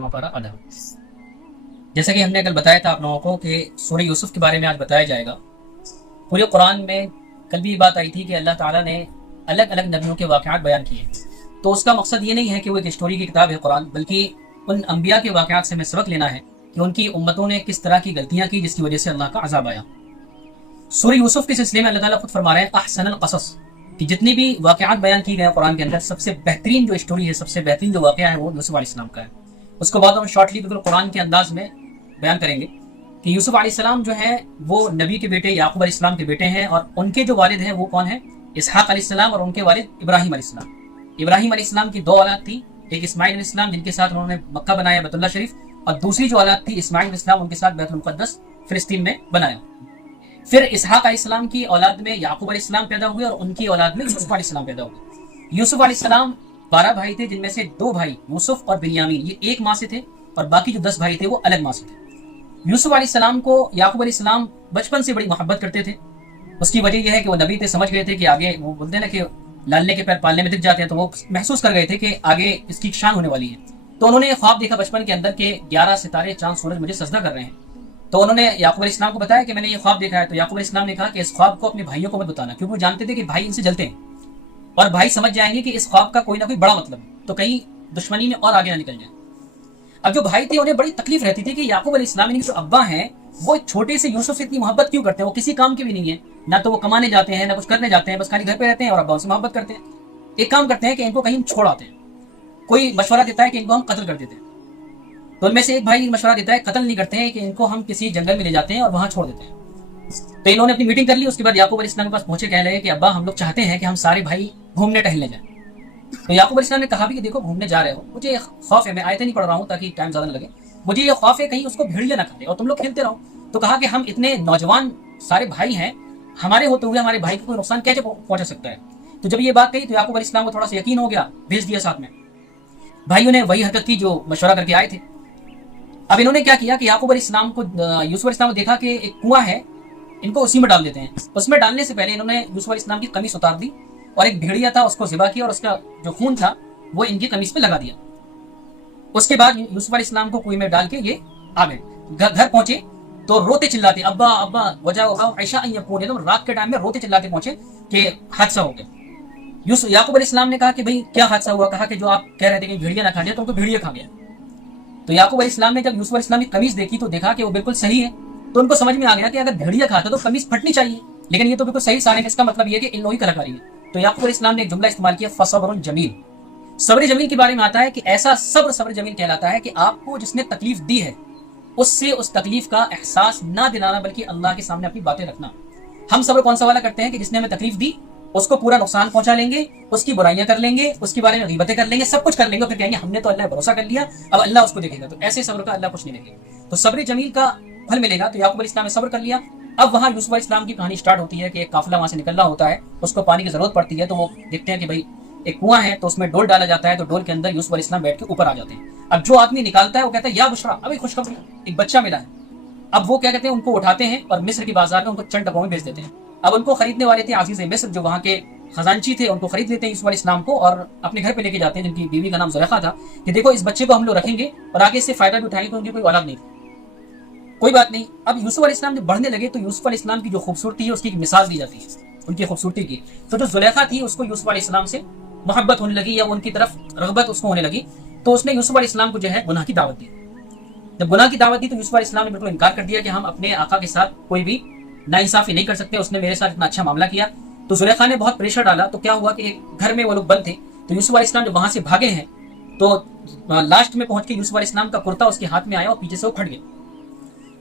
पारा अदा। जैसा कि हमने कल बताया था आप लोगों को कि सूरह यूसुफ के बारे में आज बताया जाएगा। पूरे कुरान में कल भी बात आई थी कि अल्लाह ताला ने अलग अलग नबियों के वाक़यात बयान किए। तो उसका मकसद ये नहीं है कि वो एक स्टोरी की किताब है कुरान, बल्कि उन अंबिया के वाक़यात से हमें सबक लेना है कि उनकी उम्मतों ने किस तरह की गलतियाँ की जिसकी वजह से अल्लाह का अज़ाब आया। सूरह यूसुफ के सिलसिले में अल्लाह ताला खुद फरमा रहे हैं अहसनुल क़सस, कि जितनी भी वाक़यात बयान की गए कुरान के अंदर सबसे बेहतरीन जो स्टोरी है, सबसे बेहतरीन जो वाक़या है वो यूसुफ अलैहिस्सलाम का है। उसके बाद हम शॉर्टली बिल्कुल कुरान के अंदाज में बयान करेंगे कि यूसुफ अलैहिस्सलाम जो है वो नबी के बेटे याकूब अलैहिस्सलाम के बेटे हैं, और उनके जो वालिद हैं वो कौन है? इसहाक अलैहिस्सलाम, और उनके वालिद इब्राहिम अलैहिस्सलाम। इब्राहिम अलैहिस्सलाम की दो औलाद थी, एक इस्माइल अलैहिस्सलाम जिनके साथ उन्होंने मक्का बनाया बैतुल्लाह शरीफ, और दूसरी जो औलाद थी इस्माइल अलैहिस्सलाम उनके साथ बैतुल मुक़द्दस फिलिस्तीन में बनाया। फिर इसहाक अलैहिस्सलाम की औलाद में याकूब अलैहिस्सलाम पैदा हुए और उनकी औलाद में यूसुफ अलैहिस्सलाम पैदा हुए। यूसुफ अलैहिस्सलाम 12 भाई थे, जिनमें से 2 भाई यूसुफ और बिन्यामीन ये एक माँ से थे, और बाकी जो 10 भाई थे वो अलग माँ से थे। यूसुफ अलैहिस्सलाम को याकूब अलैहिस्सलाम बचपन से बड़ी मोहब्बत करते थे। उसकी वजह यह है कि वो नबी थे, समझ गए थे कि आगे, वो बोलते हैं ना कि लालने के पैर पालने में दिख जाते हैं, तो वो महसूस कर गए थे कि आगे इसकी शान होने वाली है। तो उन्होंने ख्वाब देखा बचपन के अंदर के 11 सितारे चांद सूरज मुझे सजदा कर रहे हैं। तो उन्होंने याकूब अलैहिस्सलाम को बताया कि मैंने ये ख्वाब देखा है। तो याकूब अलैहिस्सलाम ने कहा कि इस ख्वाब को अपने भाइयों को मत बताना, क्योंकि वो जानते थे कि भाई इनसे जलते हैं और भाई समझ जाएंगे कि इस ख्वाब का कोई ना कोई बड़ा मतलब है, तो कहीं दुश्मनी में और आगे ना निकल जाए। अब जो भाई थे उन्हें बड़ी तकलीफ रहती थी कि याकूब अलैहिस्सलाम यानी कि जो अब्बा हैं वो छोटे से यूसुफ से इतनी मोहब्बत क्यों करते हैं? वो किसी काम के भी नहीं है, ना तो वो कमाने जाते हैं ना कुछ करने जाते हैं, बस खाली घर पे रहते हैं और अब्बा उनसे मोहब्बत करते हैं। एक काम करते हैं कि इनको कहीं छोड़ आते हैं। कोई मशवरा देता है कि इनको हम कत्ल कर देते हैं, तो उनमें से एक भाई मशवरा देता है कत्ल नहीं करते हैं, कि इनको हम किसी जंगल में ले जाते हैं और वहां छोड़ देते हैं। तो इन्होंने अपनी मीटिंग कर ली। उसके बाद याकूब अलैहिस्सलाम के पास पहुंचे, कहने लगे कि अब्बा हम लोग चाहते हैं कि हम सारे भाई घूमने टहलने जाएं। तो याकूब अलैहिस्सलाम ने कहा भी कि देखो घूमने जा रहे हो, मुझे खौफ है, मैं आयतें नहीं पढ़ रहा हूँ ताकि टाइम ज्यादा न लगे, मुझे ये खौफ है कहीं उसको भेड़िया ना खा ले और तुम लोग खेलते रहो। तो कहा कि हम इतने नौजवान सारे भाई हैं, हमारे होते हुए हमारे भाई को कोई नुकसान कैसे पहुंचा सकता है? तो जब ये बात कही तो याकूब अलैहिस्सलाम को थोड़ा सा यकीन हो गया, भेज दिया साथ में। भाइयों ने वही हरकत की जो मशवरा करके आए थे। अब इन्होंने क्या किया कि याकूब अलैहिस्सलाम को, यूसुफ अलैहिस्सलाम को देखा कि एक कुआं है, इनको उसी में डाल देते हैं। उसमें डालने से पहले इन्होंने यूसुफ अलैहिस्सलाम की कमीज उतार दी और एक भेड़िया था उसको ज़िबा किया और उसका जो खून था वो इनकी कमीज पे लगा दिया। उसके बाद यूसुफ अलैहिस्सलाम को कुएं में डाल के ये आ गए। घर पहुंचे तो रोते चिल्लाते अब्बा अब्बा वजह होगा ऐशा एकदम रात के टाइम में रोते चिल्लाते पहुंचे कि हादसा हो गया। याकूब अलैहिस्सलाम ने कहा कि भाई क्या हादसा हुआ? कहा कि जो आप कह रहे थे कि भेड़िया ना खा जाए, तो उनको भेड़िया खा गया। तो याकूब अलैहिस्सलाम ने जब यूसुफ अलैहिस्सलाम की कमीज देखी तो देखा कि वो बिल्कुल सही है। तो उनको समझ में आ गया कि अगर भेड़िया खाता तो कमीज फटनी चाहिए, लेकिन ये तो बिल्कुल सही सारे, इसका मतलब ये कि इन लोगों की कलाकारी है। तो याकूब अलैहिस्सलाम ने एक जुमला इस्तेमाल किया, फसब्रुन जमील। सब्र जमील के बारे में आता है कि ऐसा सब्र जमील कहलाता है कि आपको जिसने तकलीफ दी है उससे उस तकलीफ का एहसास ना दिलाना, बल्कि अल्लाह के सामने अपनी बातें रखना। हम सब्र कौन सा वाला करते हैं कि जिसने हमें तकलीफ दी उसको पूरा नुकसान पहुंचा लेंगे, उसकी बुराइयां कर लेंगे, उसके बारे में गीबतें कर लेंगे, सब कुछ कर लेंगे, फिर कहेंगे हमने तो अल्लाह भरोसा कर लिया, अब अल्लाह उसको देखेगा। तो ऐसे सब्र का अल्लाह कुछ नहीं देखेगा। तो सब्र जमील का फल मिलेगा। तो याकूब अलैहिस्सलाम ने सब्र कर लिया। अब वहां यूसुफ अलैहिस्सलाम की कहानी स्टार्ट होती है कि एक काफिला वहां से निकलना होता है, उसको पानी की जरूरत पड़ती है। तो वो देखते हैं कि भाई एक कुआं है, तो उसमें डोल डाला जाता है, तो डोल के अंदर यूसुफ अलैहिस्सलाम बैठ के ऊपर आ जाते हैं। अब जो आदमी निकालता है वो कहता है या बुशरा, अभी खुशखबरी, एक बच्चा मिला है। अब वो क्या कहते हैं, उनको उठाते हैं और मिस्र की बाजार में उनको चंद डब्बों में बेच देते हैं। अब उनको खरीदने वाले थे अजीज मिस्र, जो वहां के खजांची थे, उनको खरीद लेते हैं यूसुफ अलैहिस्सलाम को और अपने घर पे लेके जाते हैं, जिनकी बीवी का नाम जुलेखा था, कि देखो इस बच्चे को हम लोग रखेंगे और आगे इससे फायदा भी उठाएंगे, उनकी कोई औलाद नहीं थी। कोई बात नहीं। अब यूसुफ अलैहिस्सलाम जब बढ़ने लगे तो यूसुफ अलैहिस्सलाम की जो खूबसूरती है उसकी एक मिसाल दी जाती है, उनकी खूबसूरती की। तो जो जुलेखा थी उसको यूसुफ अलैहिस्सलाम से मोहब्बत होने लगी, या उनकी तरफ रगबत उसको होने लगी। तो उसने यूसुफ अलैहिस्सलाम को जो है गुनाह की दावत दी। जब गुनाह की दावत दी तो यूसुफ अलैहिस्सलाम ने बिल्कुल इनकार कर दिया कि हम अपने आका के साथ कोई भी नाइंसाफी नहीं कर सकते, उसने मेरे साथ इतना अच्छा मामला किया। तो जुलेखा ने बहुत प्रेशर डाला। तो क्या हुआ कि एक घर में वो लोग बंद थे, तो यूसुफ अलैहिस्सलाम जब वहां से भागे हैं तो लास्ट में पहुंच के यूसुफ अलैहिस्सलाम का कुर्ता उसके हाथ में आया और पीछे से वो फट गया।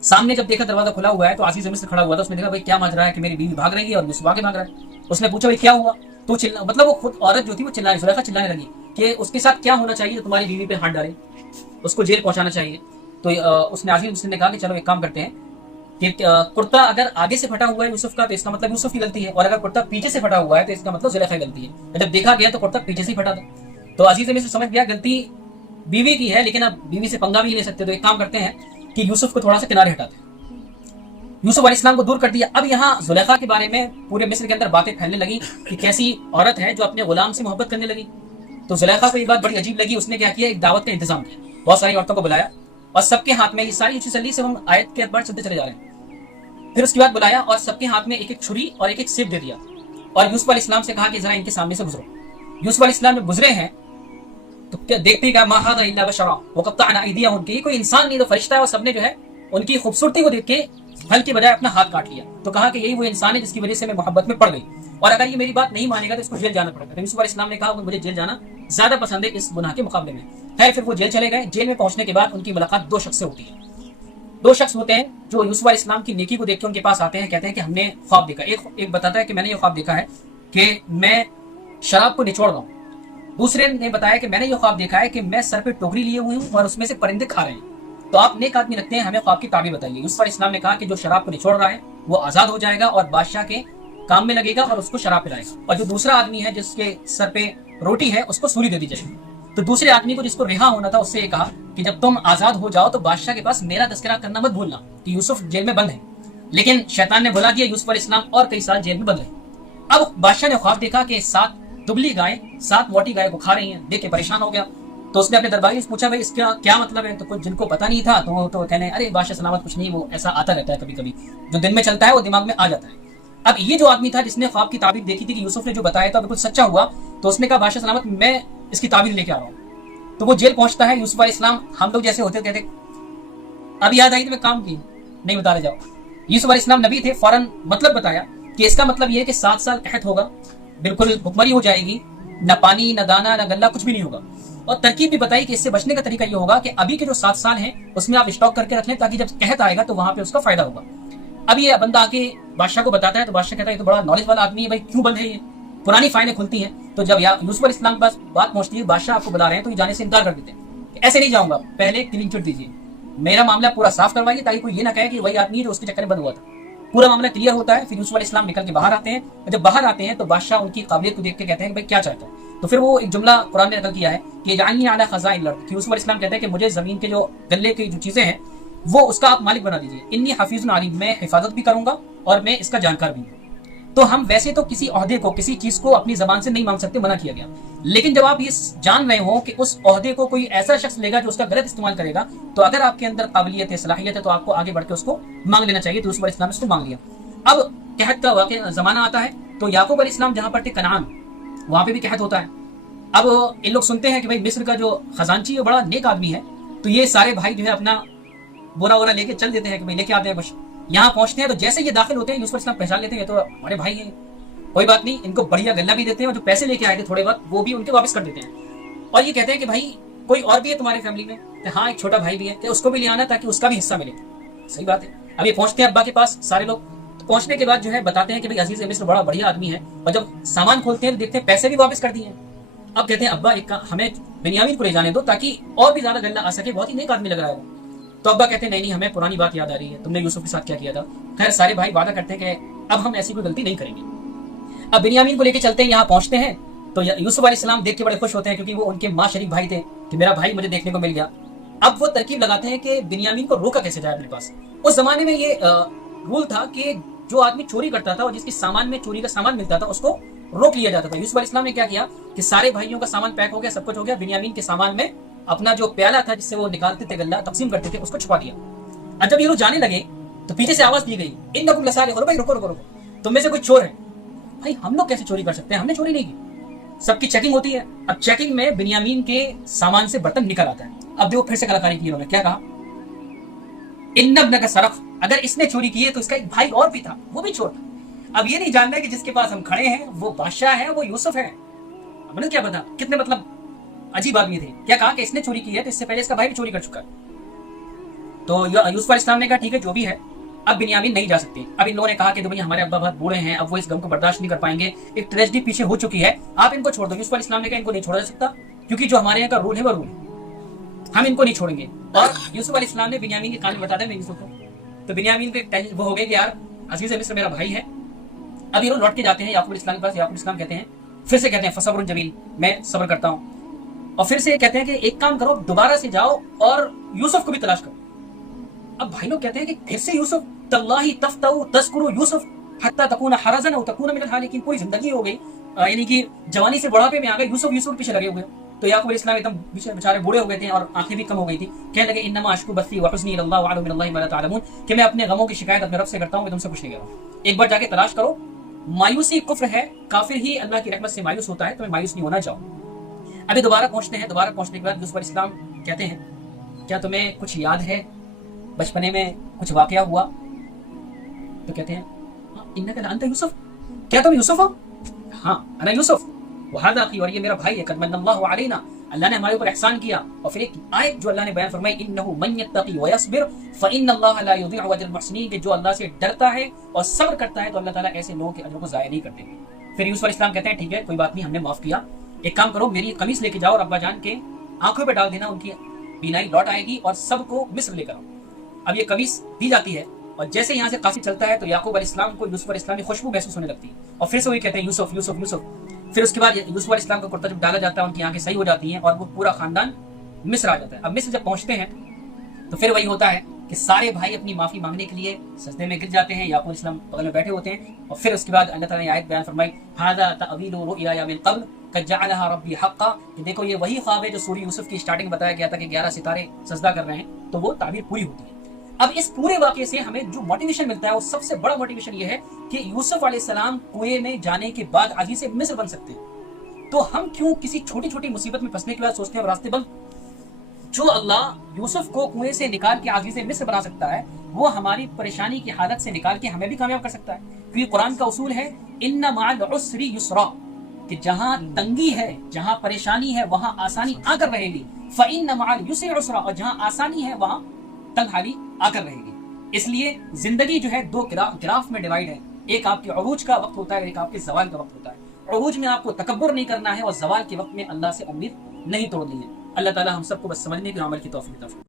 सामने जब देखा दरवाजा खुला हुआ है तो अजीज मिस्र खड़ा हुआ था। उसने देखा भाई क्या मज रहा है कि मेरी बीवी भाग रही है और यूसुफ आगे भाग रहा है। उसने पूछा भाई क्या हुआ? तो मतलब वो खुद औरत जो थी वो चिल्लाने, जुलेखा चिल्लाने लगी कि उसके साथ क्या होना चाहिए जो तुम्हारी बीवी पे हाथ डाले, उसको जेल पहुंचाना चाहिए। तो उसने अजीज मिस्र ने कहा कि चलो एक काम करते हैं कि कुर्ता अगर आगे से फटा हुआ है यूसुफ का तो इसका मतलब यूसुफ की गलती है, और अगर कुर्ता पीछे से फटा हुआ है तो इसका मतलब जुलेखा की गलती है। जब देखा गया तो कुर्ता पीछे से ही फटा था। तो अजीज मिस्र समझ गया गलती बीवी की है, लेकिन अब बीवी से पंगा भी नहीं ले सकते। तो एक काम करते हैं कि यूसुफ को थोड़ा सा किनारे हटाते हैं। यूसुफ अलैहिस्सलाम को दूर कर दिया। अब यहाँ जुलेखा के बारे में पूरे मिस्र के अंदर बातें फैलने लगी कि कैसी औरत है जो अपने गुलाम से मोहब्बत करने लगी। तो जुलेखा को ये बात बड़ी अजीब लगी। उसने क्या किया, एक दावत का इंतजाम किया। बहुत सारी औरतों को बुलाया और सबके हाथ में, ये सारी तसल्ली से हम आयत के अखबार चलते चले जा रहे हैं। फिर उसके बाद बुलाया और सबके हाथ में एक एक छुरी और एक एक सेब दे दिया और यूसुफ अलैहिस्सलाम से कहा कि जरा इनके सामने से गुजरो। यूसुफ अलैहिस्सलाम जब गुजरे हैं तो क्या देखते ही कहा मा हाज़ा इल्ला बशरा वक़त्तअना अयदियहुम, कि कोई इंसान नहीं तो फरिश्ता है। और सबने जो है उनकी खूबसूरती को देख के फल के बजाय अपना हाथ काट लिया। तो कहा कि यही वो इंसान है जिसकी वजह से मैं मोहब्बत में पड़ गई और अगर ये मेरी बात नहीं मानेगा तो इसको जेल जाना पड़ेगा। तो यूसुफ अलैहिस्सलाम ने कहा मुझे जेल जाना ज्यादा पसंद है इस गुनाह के मुकाबले में। खैर फिर वो जेल चले गए। जेल में पहुंचने के बाद उनकी मुलाकात दो शख्स से होती है। दो शख्स होते हैं जो यूसुफ अलैहिस्सलाम की नेकी को देख के उनके पास आते हैं, कहते हैं कि हमने ख्वाब देखा। एक बताता है कि मैंने ये ख्वाब देखा है कि मैं शराब को निचोड़ रहा हूँ। दूसरे ने बताया कि मैंने ये ख्वाब देखा है कि मैं सर पे टोकरी लिए हुई हूँ और उसमें से परिंदे खा रहे हैं। तो आप नेक आदमी रखते हैं, हमें ख्वाब की ताबीर बताइए। यूसुफ अलैहिस्सलाम ने कहा कि जो शराब को निचोड़ रहा है वो आजाद हो जाएगा और बादशाह के काम में लगेगा और उसको शराब पिलाएगा, और जो दूसरा आदमी है जिसके सर पे रोटी है उसको सूली दे दी जाएगी। तो दूसरे आदमी को जिसको रिहा होना था उससे ये कहा कि जब तुम आजाद हो जाओ तो बादशाह के पास मेरा तस्करा करना मत भूलना कि यूसुफ जेल में बंद है। लेकिन शैतान ने बुला दिया यूसुफ अलैहिस्सलाम और कई साल जेल में बंद रहे। अब बादशाह ने ख्वाब देखा कि 7 दुबली गाय 7 मोटी गाय को खा रही हैं। देख के परेशान हो गया। तो उसने अपने दरबारी से पूछा भाई इसका क्या मतलब है। तो कुछ जिनको पता नहीं था तो कहने अरे बादशाह सलामत कुछ नहीं, वो ऐसा आता रहता है कभी कभी, जो दिन में चलता है वो दिमाग में आ जाता है। अब ये जो आदमी था जिसने ख्वाब की ताबीर देखी थी कि यूसुफ ने जो बताया था बिल्कुल सच्चा हुआ, तो उसने कहा बादशाह सलामत मैं इसकी ताबीर लेके आ रहा हूँ। तो वो जेल पहुंचता है। यूसुफ अलैहिस्सलाम हम लोग जैसे होते कहते अब याद आई तो मैं काम की नहीं बता रहे जाओ। यूसुफ अलैहिस्सलाम नबी थे, फौरन मतलब बताया कि इसका मतलब ये है कि 7 साल कहत होगा, बिल्कुल भुखमरी हो जाएगी, न पानी न दाना न गल्ला कुछ भी नहीं होगा। और तरकीब भी बताई कि इससे बचने का तरीका ये होगा कि अभी के जो 7 साल हैं उसमें आप स्टॉक करके रख लें ताकि जब कहत आएगा तो वहां पे उसका फायदा होगा। अब ये बंदा आके बादशाह को बताता है तो बादशाह कहता है ये तो बड़ा नॉलेज वाला आदमी है, भाई क्यों बंद है ये, पुरानी फाइलें खुलती हैं। तो जब यूसुफ अलैहिस्सलाम के पास बात पहुंचती है, बादशाह आपको बुला रहे हैं, तो ये जाने से इनकार कर देते हैं, ऐसे नहीं जाऊंगा, पहले क्लीन चिट दीजिए, मेरा मामला पूरा साफ करवाइए ताकि कोई ये ना कहे कि वही आदमी है जो उसके चक्कर में बंद हुआ था। पूरा मामला क्लियर होता है। फिर यूसुफ अलैहिस्सलाम निकल के बाहर आते हैं। जब बाहर आते हैं तो बादशाह उनकी काबिलियत को देख के कहते हैं कि भाई क्या चाहता है। तो फिर वो एक जुमला कुरान ने नकल किया है कि जानी अला खज़ाइनिल अर्द, कि यूसुफ अलैहिस्सलाम कहते हैं कि मुझे जमीन के जो गल्ले की जो चीजें हैं वो उसका आप मालिक बना दीजिए। इन्नी हफीजुन अलीम, मैं हिफाजत भी करूंगा और मैं इसका जानकार भी हूँ। तो हम वैसे तो किसी ओहदे को किसी चीज को अपनी जबान से नहीं मांग सकते, मना किया गया। लेकिन जब आप ये जान रहे हो कि उस ओहदे को कोई ऐसा शख्स लेगा जो उसका गलत इस्तेमाल करेगा, तो अगर आपके अंदर काबिलियत है सलाहियत है तो आपको आगे बढ़ के उसको मांग लेना चाहिए। तो यूसुफ अलैहिस्सलाम ने उसको मांग लिया। अब कहत का वाक़या जमाना आता है तो याकूब अलैहिस्सलाम जहां पर थे कनान, वहां पे भी कहत होता है। अब इन लोग सुनते हैं कि भाई मिस्र का जो खजांची है बड़ा नेक आदमी है, तो ये सारे भाई जो है अपना बोरा वोरा लेके चल देते हैं कि भाई लेके आते हैं बस। यहाँ पहुंचते हैं तो जैसे ये दाखिल होते हैं यूसुफ अलैहिस्सलाम पहचान लेते हैं तो हमारे भाई हैं, कोई बात नहीं, इनको बढ़िया गल्ला भी देते हैं और जो पैसे लेके आए थे थोड़े बहुत वो भी उनके वापस कर देते हैं। और ये कहते हैं कि भाई कोई और भी है तुम्हारे फैमिली में? हाँ एक छोटा भाई भी है, उसको भी ले आना ताकि उसका भी हिस्सा मिले। सही बात है। अब ये पहुंचते हैं अब्बा के पास सारे लोग। तो पहुंचने के बाद जो है बताते हैं कि भाई अजीज मिस्र बड़ा बढ़िया आदमी है, और जब सामान खोलते हैं तो देखते हैं पैसे भी वापस कर दिए हैं। अब कहते हैं अब्बा एक हमें बिन्यामीन को ले जाने दो ताकि और भी ज्यादा गल्ला आ सके, बहुत ही नेक आदमी लग रहा है वो। तो अब्बा कहते हैं नहीं हमें पुरानी बात याद आ रही है, तुमने यूसुफ के साथ क्या किया था। खैर सारे भाई वादा करते हैं कि अब हम ऐसी कोई गलती नहीं करेंगे। अब बिन्यामीन को लेके चलते हैं, यहाँ पहुंचते हैं तो यूसुफ अलैहिस्सलाम देख के बड़े खुश होते हैं क्योंकि वो उनके माँ शरीक भाई थे कि मेरा भाई मुझे देखने को मिल गया। अब वो तरकीब लगाते हैं कि बिन्यामीन को रोका कैसे जाए अपने पास। उस जमाने में ये रूल था कि जो आदमी चोरी करता था और जिसके सामान में चोरी का सामान मिलता था उसको रोक लिया जाता था। यूसुफ अलैहिस्सलाम ने क्या किया कि सारे भाइयों का सामान पैक हो गया, सब कुछ हो गया, बिन्यामीन के सामान में अपना जो प्याला था जिससे वो निकालते थे गल्ला तकसीम करते थे उसको छुपा दिया। और जब ये लोग जाने लगे तो पीछे से आवाज दी गई इन्नकुम लसारिक़ून, भाई रुको रुको रुको, तुम में से कोई चोर है। भाई हम लोग कैसे चोरी कर सकते हैं, हमने चोरी नहीं की। सबकी चेकिंग होती है। अब चेकिंग में बिन्यामीन के सामान से बर्तन निकल आता है। अब देखो फिर से कलाकारी की उन्होंने क्या कहा, इन्न इब्नका सरक़, अगर इसने चोरी की है तो इसका एक भाई और भी था, वो भी चोर था। अब ये नहीं जानना कि जिसके पास हम खड़े हैं वो बादशाह है, वो यूसुफ है। अब क्या पता कितने मतलब अजीब आदमी थे। क्या कहा कि इसने चोरी की है तो इससे पहले इसका भाई भी चोरी कर चुका है। तो यूसुफ अलैहिस्सलाम ने कहा ठीक है जो भी है, अब बिन्यामीन नहीं जा सकते। अब इन लोगों ने कहा कि भाई हमारे अब्बा बहुत बूढ़े हैं, अब वो इस गम को बर्दाश्त नहीं कर पाएंगे, एक ट्रेजेडी पीछे हो चुकी है, आप इनको छोड़ दो। यूसुफ अलैहिस्सलाम ने कहा इनको नहीं छोड़ा जा सकता क्योंकि जो हमारे यहाँ का रूल है वो रूल, हम इनको नहीं छोड़ेंगे। और यूसुफ अलैहिस्सलाम ने बिन्यामीन के कान में बता दें यूसुफ को, तो बिन्यामीन पे वो हो गए कि यार अजीज मिस्र मेरा भाई है। अब ये लोग लौट के जाते हैं याकूब अलैहिस्सलाम के पास। याकूब अलैहिस्सलाम कहते हैं, फिर से कहते हैं फसब्रुन जमील, मैं सब्र करता हूँ। और फिर से कहते हैं कि एक काम करो, दोबारा से जाओ और यूसुफ को भी तलाश करो। अब भाई लोग कहते हैं कि फिर से यूसुफ, तल्लाही तफ्तऊ तज़कुरु यूसुफ हत्ता तकूना हरज़न औ तकूना मिनल हालिकीन, पूरी जिंदगी हो गई, यानी कि जवानी से बुढ़ापे में आ गए, यूसुफ यूसुफ पीछे लगे हुए। तो याकूब अलैहिस्सलाम एकदम बेचारे बूढ़े हो गए थे और आंखें भी कम हो गई थी। कहने लगे इन्नमा अश्कु बस्सी व हुज़्नी इलल्लाह व अअलमु मिनल्लाहि मा ला तअलमून, कि मैं अपने गमों की शिकायत अपने रब से करता हूँ, मैं तुमसे कुछ नहीं कह रहा हूँ। एक बार जाके तलाश करो, मायूसी कुफ्र है, काफिर ही अल्लाह की रहमत से मायूस होता है, तुम्हें मायूस नहीं होना चाहो। अभी दोबारा पहुंचते हैं। दोबारा पहुंचने के बाद यूसुफ अलैहिस्सलाम कहते हैं क्या तुम्हें कुछ याद है, बचपने में कुछ वाकया हुआ? तो कहते हैं इन्नका लअंता यूसुफ, क्या तुम यूसुफ हो? हाँ अना यूसुफ वहादा अखी, और ये मेरा भाई है। कद मन्नल्लाहु अलैना, अल्लाह ने हमारे ऊपर एहसान किया। और फिर एक आयत जो अल्लाह ने बयान फरमाई, इन्नहु मन यत्तकी व यस्बिर फइन्नल्लाह ला युज़ीअु अजरल मुहसिनीन, कि जो अल्लाह से डरता है और सब्र करता है तो अल्लाह ताला ऐसे लोगों के अजर को ज़ाया नहीं करते। फिर यूसुफ अलैहिस्सलाम कहते हैं ठीक है कोई बात नहीं, हमने माफ किया, एक काम करो मेरी कमीज लेके जाओ और अब्बा जान के आंखों पे डाल देना, उनकी बीनाई लौट आएगी और सबको मिस्र लेकर आओ। अब ये कमीज दी जाती है और जैसे यहाँ से काफी चलता है तो याकूब अलैहिस्सलाम को यूसुफ अलैहिस्सलाम की खुशबू महसूस होने लगती है और फिर से वही कहते हैं यूसुफ यूसुफ यूसुफ। फिर उसके बाद यूसुफ अलैहिस्सलाम का कुर्ता जब डाला जाता है, उनकी आंखें सही हो जाती हैं और वो पूरा खानदान मिस्र आ जाता है। अब मिस्र जब पहुंचते हैं तो फिर वही होता है कि सारे भाई अपनी माफी मांगने के लिए सजदे में गिर जाते हैं, याकूब अलैहिस्सलाम बगल में बैठे होते हैं। और फिर उसके बाद अल्लाह ताला ने आयत बयान फरमाई, हादा तअवीलु रुया मिन क़ब्ल क़द जअलहा रब्बी हक़्क़ा, कि देखो ये वही ख्वाब है जो सूरह यूसुफ की स्टार्टिंग बताया गया था कि 11 सितारे सजदा कर रहे हैं, तो वो ताबीर पूरी होती है। अब इस पूरे वाक़े से हमें जो मोटिवेशन मिलता है वो सबसे बड़ा मोटिवेशन ये है कि यूसुफ अलैहिस्सलाम कुएं में जाने के बाद अजीज़ मिस्र बन सकते हैं, तो हम क्यों किसी छोटी छोटी मुसीबत में फंसने के बाद सोचते हैं रास्ते बंद? जो अल्लाह यूसुफ को कुएं से निकाल के अजीज़ मिस्र बना सकता है, वो हमारी परेशानी की हालत से निकाल के हमें भी कामयाब कर सकता है। क्योंकि कुरान का उसूल है इन्ना मअल उस्री युस्रा, कि जहां तंगी है, जहां परेशानी है, वहां आसानी आकर रहेगी। फइन्न मअल युस्री उसरा, और जहां आसानी है वहां तंगहाली आकर रहेगी। इसलिए जिंदगी जो है दो गिराफ में डिवाइड है, एक आपके उरूज का वक्त होता है, एक आपके जवाल का वक्त होता है। उरूज में आपको तकब्बुर नहीं करना है और जवाल के वक्त में अल्लाह से उम्मीद नहीं तोड़नी है। अल्लाह ताला हम सबको बस समझने की अमल की तौफीक अता फरमाए।